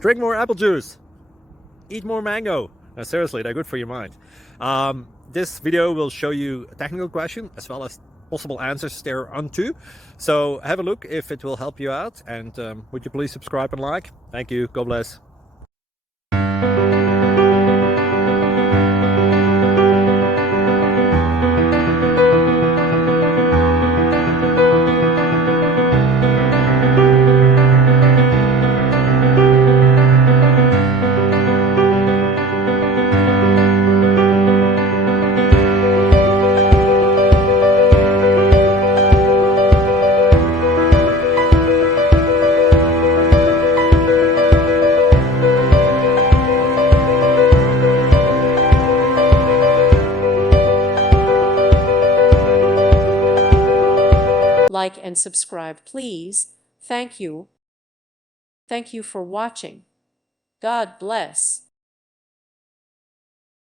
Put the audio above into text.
Drink more apple juice. Eat more mango. No, seriously, they're good for your mind. This video will show you a technical question as well as possible answers thereunto. So have a look if it will help you out, and would you please subscribe and like? Thank you. God bless. Like and subscribe, please. Thank you. Thank you for watching. God bless.